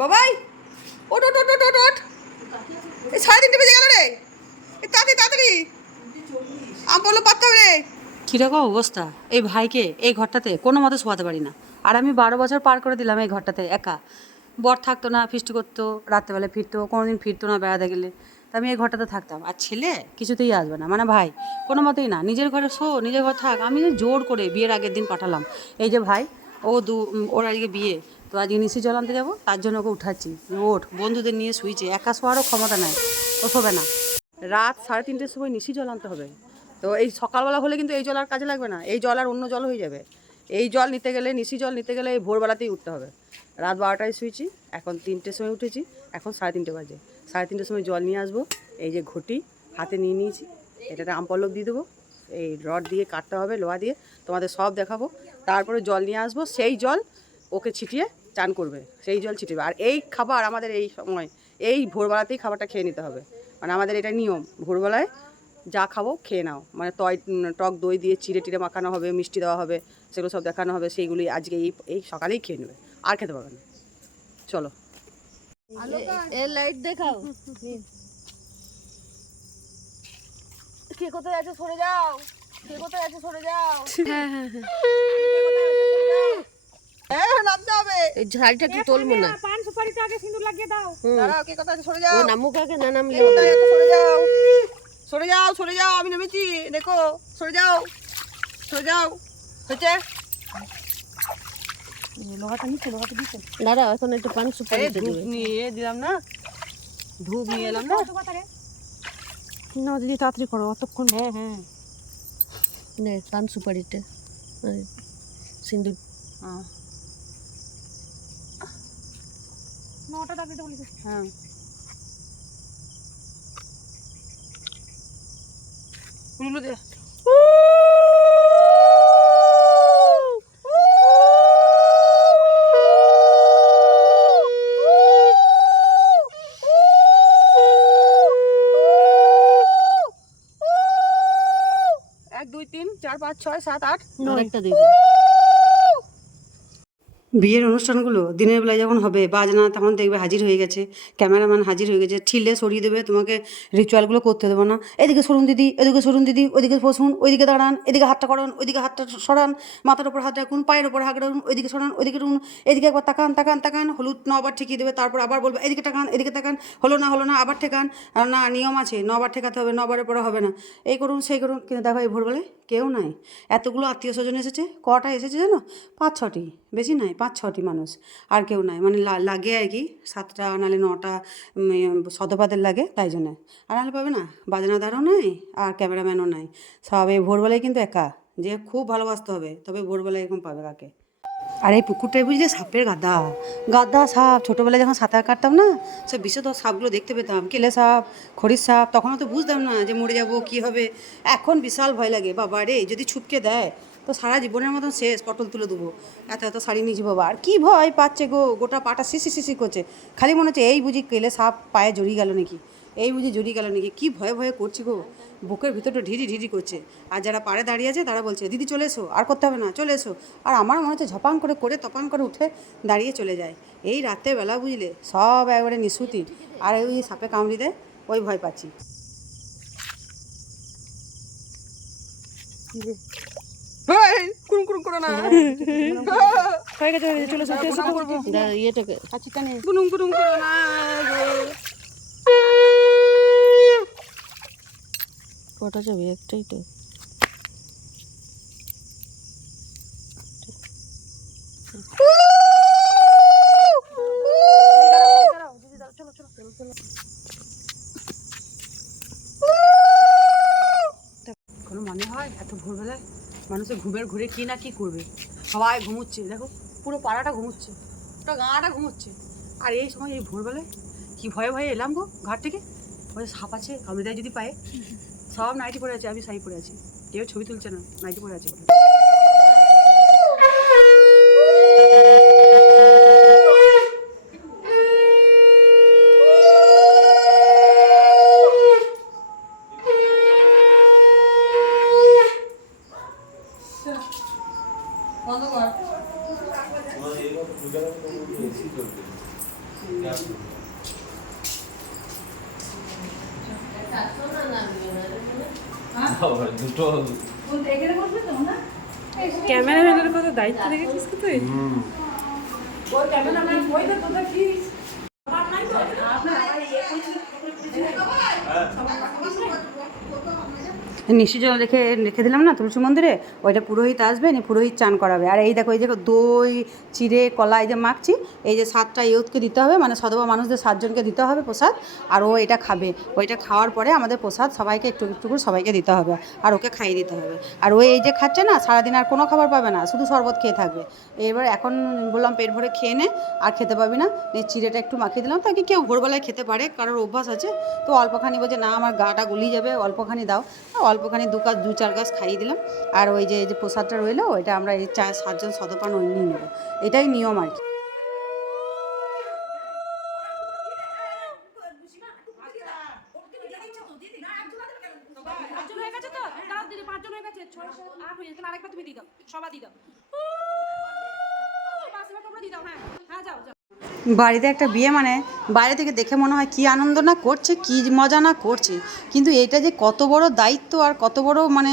বাবাই ওট ওট ওট ওট ওট এই 3:30 বেজে গেল রে, এই তাড়াতাড়ি তাড়াতাড়ি আম বললো পারতে হবে রে। কীরকম অবস্থা এই ভাইকে এই ঘরটাতে কোনো মতে শোয়াতে পারি না। আর আমি 12 বছর পার করে দিলাম এই ঘরটাতে একা। বর থাকতো না, ফিস্ট করতো, রাত্রেবেলায় ফিরতো, কোনো দিন ফিরতো না বেড়াতে গেলে। তা আমি এই ঘরটাতে থাকতাম। আর ছেলে কিছুতেই আসবে না, মানে ভাই কোনো মতেই না। নিজের ঘরে শো, নিজের ঘর থাক। আমি জোর করে বিয়ের আগের দিন পাঠালাম। এই যে ভাই ওর আজকে বিয়ে, তো আজকে নিশি জল আনতে যাবো, তার জন্য ওকে উঠাচ্ছি। ওঠ, বন্ধুদের নিয়ে শুয়েছে, একা শোয়ারও ক্ষমতা নেই, ও শোবে না। রাত 3:30-র সময় নিশি জল আনতে হবে। তো এই সকালবেলা হলে কিন্তু এই জল আর কাজে লাগবে না, এই জল আর অন্য জল হয়ে যাবে। এই জল নিতে গেলে, নিশি জল নিতে গেলে এই ভোরবেলাতেই উঠতে হবে। রাত 12টায় শুয়েছি, এখন 3টের সময় উঠেছি, এখন 3:30 বাজে। 3:30-র সময় জল নিয়ে আসবো। এই যে ঘটি হাতে নিয়ে নিয়েছি, এটাতে আম পল্লব দিয়ে দেবো। এই রড দিয়ে কাটতে হবে, লোহা দিয়ে, তোমাদের সব দেখাবো। তারপরে জল নিয়ে আসবো, সেই জল ওকে ছিটিয়ে চান করবে, সেই জল ছিটিয়ে। আর এই খাবার আমাদের এই সময়, এই ভোরবেলাতেই খাবারটা খেয়ে নিতে হবে। মানে আমাদের এটা নিয়ম, ভোরবেলায় যা খাবো খেয়ে নাও। মানে টক দই দিয়ে চিড়ে টিড়ে মাখানো হবে, মিষ্টি দেওয়া হবে, সেগুলো সব দেখানো হবে। সেইগুলি আজকে এই সকালেই খেয়ে নেবে, আর খেতে পারবে না। চলো লাইট দেখাও। কে কোথায় আছে সরে যাও, কে কোথায় আছে সরে যাও। হ্যাঁ হ্যাঁ হ্যাঁ, হ্যাঁ নামতে হবে। এই ঝাড়িটা একটু তুলবো না। পান সুপারিটা আগে সিঁদুর লাগিয়ে দাও। দাঁড়াও, কে কোথায় আছে সরে ও যাও। নামুক আগে, না নামলে কে কোথায় আছে সরে যাও, সরে যাও, সরে যাও। আমি নেমেছি, দেখো, সরে যাও, সরে যাও। হচ্ছে লোহাটা নিচ্ছে, লোহাটা দিচ্ছে। দাঁড়াও, এখন একটু পান সুপারিটা ধূপ দিবে। নিয়ে দিলাম না, ধূপ নিয়ে এলাম না। না দিদি তাড়াতাড়ি করো, অতক্ষণ। হ্যাঁ হ্যাঁ, নে পান সুপারিটা, সিন্দুর। নটা দাবিতে বলেছে। হ্যাঁ উলু দে। এক দুই তিন চার পাঁচ ছয় সাত আট নয়। একটা দিবে। বিয়ের অনুষ্ঠানগুলো দিনের বেলায় যখন হবে, বাজনা তখন দেখবে হাজির হয়ে গেছে, ক্যামেরাম্যান হাজির হয়ে গেছে, ঠিলে সরিয়ে দেবে, তোমাকে রিচুয়ালগুলো করতে দেবো না। এদিকে সরুন দিদি, এদিকে সরুন দিদি, ওইদিকে বসুন, ওইদিকে দাঁড়ান, এদিকে হাতটা করান, ওইদিকে হাতটা সরান, মাথার ওপর হাত রাখুন, পায়ের ওপর হাত রাখুন, ওইদিকে সরান, ওইদিকে রুন, এদিকে একবার তাকান তাকান তাকান, হলুদ 9বার ঠেকিয়ে দেবে। তারপর আবার বলবে এদিকে তাকান, এদিকে তাকান, হলো না, আবার ঠেকান। আর না, নিয়ম আছে, 9বার ঠেকাতে হবে, 9বারের পরে হবে না। এই করুন সেই করুন। কিন্তু দেখো এই ভোরবেলায় কেউ নাই। এতগুলো আত্মীয় স্বজন এসেছে, কটা এসেছে জানো? 5-6টি, বেশি নাই, 5-6টি মানুষ। আর কেউ নাই, মানে লাগে আর কি, 7টা নাহলে 9টা সদপাদের লাগে, তাই জন্যে। আর নাহলে পাবে না, বাজনাদারও নাই আর ক্যামেরাম্যানও নাই। সব এই ভোরবেলায় কিন্তু একা, যে খুব ভালোবাসতে হবে তবে ভোরবেলায় এরকম পাবে কাকে। আর এই পুকুরটায় বুঝলে সাপের গাদা, গাদা সাপ। ছোটোবেলায় যখন সাঁতার কাটতাম না, সব বিশুদ্ধ সাপগুলো দেখতে পেতাম, কেলে সাপ, খড়ির সাপ। তখন তো বুঝতাম না যে মরে যাব কী হবে। এখন বিশাল ভয় লাগে, বাবা রে যদি ছুটকে দেয় তো সারা জীবনের মতন শেষ, পটল তুলে দেবো। এত এত শাড়ি নিয়েছি বাবা, আর কী ভয় পাচ্ছে গো, গোটা পাটা শিশি শিশি করছে। খালি মনে হচ্ছে এই বুঝি কেলে সাপ পায়ে জড়িয়ে গেল নাকি, এই বুঝি জড়িয়ে গেল নাকি। কী ভয়ে ভয়ে করছি গো, বুকের ভিতরটা ঢিরি ঢিরি করছে। আর যারা পাড়ে দাঁড়িয়ে আছে তারা বলছে দিদি চলে এসো, আর করতে হবে না, চলে এসো। আর আমার মনে হচ্ছে ঝপাং করে করে তপাং করে উঠে দাঁড়িয়ে চলে যায়। এই রাত্রেবেলা বুঝলে সব একবারে নিশুতি। আর ওই সাপে কামড়ি দেয়, ওই ভয় পাচ্ছি। কুরুম কুরুম করো না, হয়ে গেছে চলে এসো, ইয়েটাকে কুরুম কুরুম করো না। কটা যাবে? একটাই তো। কোনো মনে হয় এত ভোরবেলায় মানুষের ঘুমের ঘুরে কী না কী করবে। সবাই ঘুমোচ্ছে, দেখো পুরো পাড়াটা ঘুমোচ্ছে, পুরো গাঁটা ঘুমোচ্ছে। আর এই সময় এই ভোরবেলায় কী ভয়ে ভয়ে এলাম গো ঘাট থেকে। ওই সাপ আছে, কামড়ে দেয় যদি পায়ে। সব নাইটি পরে আছে, আমি শাড়ি পরে আছি, কেউ ছবি তুলছে না, নাইটি পরে আছে বলে। দুটো ক্যামেরাম্যানের কত দায়িত্ব দেখেছিস তো তুই? নিশি জল রেখে রেখে দিলাম না তুলসী মন্দিরে, ওইটা পুরোহিত আসবে, পুরোহিত চান করাবে। আর এই দেখো, এই দেখো দই চিড়ে কলা এই যে মাখছি, এই যে 7টা ইয়ুথকে দিতে হবে, মানে সধবা মানুষদের 7জনকে দিতে হবে প্রসাদ। আর ও এটা খাবে, ওইটা খাওয়ার পরে আমাদের প্রসাদ সবাইকে একটু একটু করে সবাইকে দিতে হবে, আর ওকে খাইয়ে দিতে হবে। আর ও এই যে খাচ্ছে না, সারাদিন আর কোনো খাবার পাবে না, শুধু শরবত খেয়ে থাকবে। এবার এখন বললাম পেট ভরে খেয়ে নে, আর খেতে পাবি না। এই চিড়েটা একটু মাখিয়ে দিলাম, তাকে কেউ ভোরবেলায় খেতে পারে, কারোর অভ্যাস আছে। তো অল্পখানি বলছে না আমার গাটা গুলিয়ে যাবে, অল্পখানি দাও। অল্পখানি 2-4 গাছ খাইয়ে দিলাম। আর ওই যে প্রসাদটা রইলো, ওইটা আমরা এই 7জন সদপান ওই নিয়ে নেবো, এটাই নিয়ম আর কি। হয়ে গেছে তো দাও দিদি, 5জন হয়ে গেছে, 6 8 হয়ে গেছে, আরেকবার তুমি দিয়ে দাও, সবাই দিয়ে দাও, বাস এবার তোমরা দিয়ে দাও। হ্যাঁ হ্যাঁ যাও যাও। বাড়িতে একটা বিয়ে মানে বাইরে থেকে দেখে মনে হয় কী আনন্দ না করছে, কী মজা না করছে, কিন্তু এটা যে কত বড় দায়িত্ব আর কত বড় মানে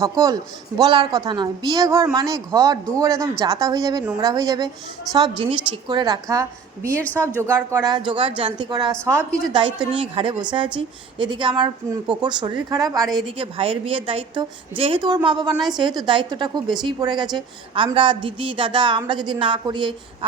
ধকল বলার কথা নয়। বিয়ে ঘর মানে ঘর দুয়ার একদম যাতা হয়ে যাবে, নোংরা হয়ে যাবে, সব জিনিস ঠিক করে রাখা, বিয়ের সব জোগাড় করা, জোগাড় জান্তি করা, সব কিছু দায়িত্ব নিয়ে ঘাড়ে বসে আছি। এদিকে আমার পোকোর শরীর খারাপ, আর এদিকে ভাইয়ের বিয়ের দায়িত্ব। যেহেতু ওর মা বাবা নাই, সেহেতু দায়িত্বটা খুব বেশিই পড়ে গেছে। আমরা দিদি দাদা আমরা যদি না করি,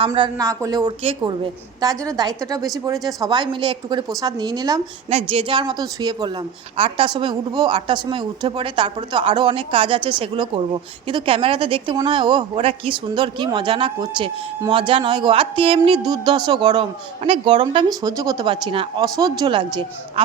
আমরা না করলে ওর কে করবে, তার জন্য দায়িত্বটাও বেশি পড়েছে। সবাই মিলে একটু করে প্রসাদ নিয়ে নিলাম, না যে যার মতন শুয়ে পড়লাম। 8টার সময় উঠবো, 8টার সময় উঠে পড়ে তারপরে তো আরও অনেক কাজ আছে, সেগুলো করব। কিন্তু ক্যামেরাতে দেখতে মনে হয় ওরা কি সুন্দর কি মজা না করছে, মজা নয় গো। আর তেমনি দুর্ধর্ষ গরম, মানে গরমটা আমি সহ্য করতে পারছি না, অসহ্য লাগছে আমার।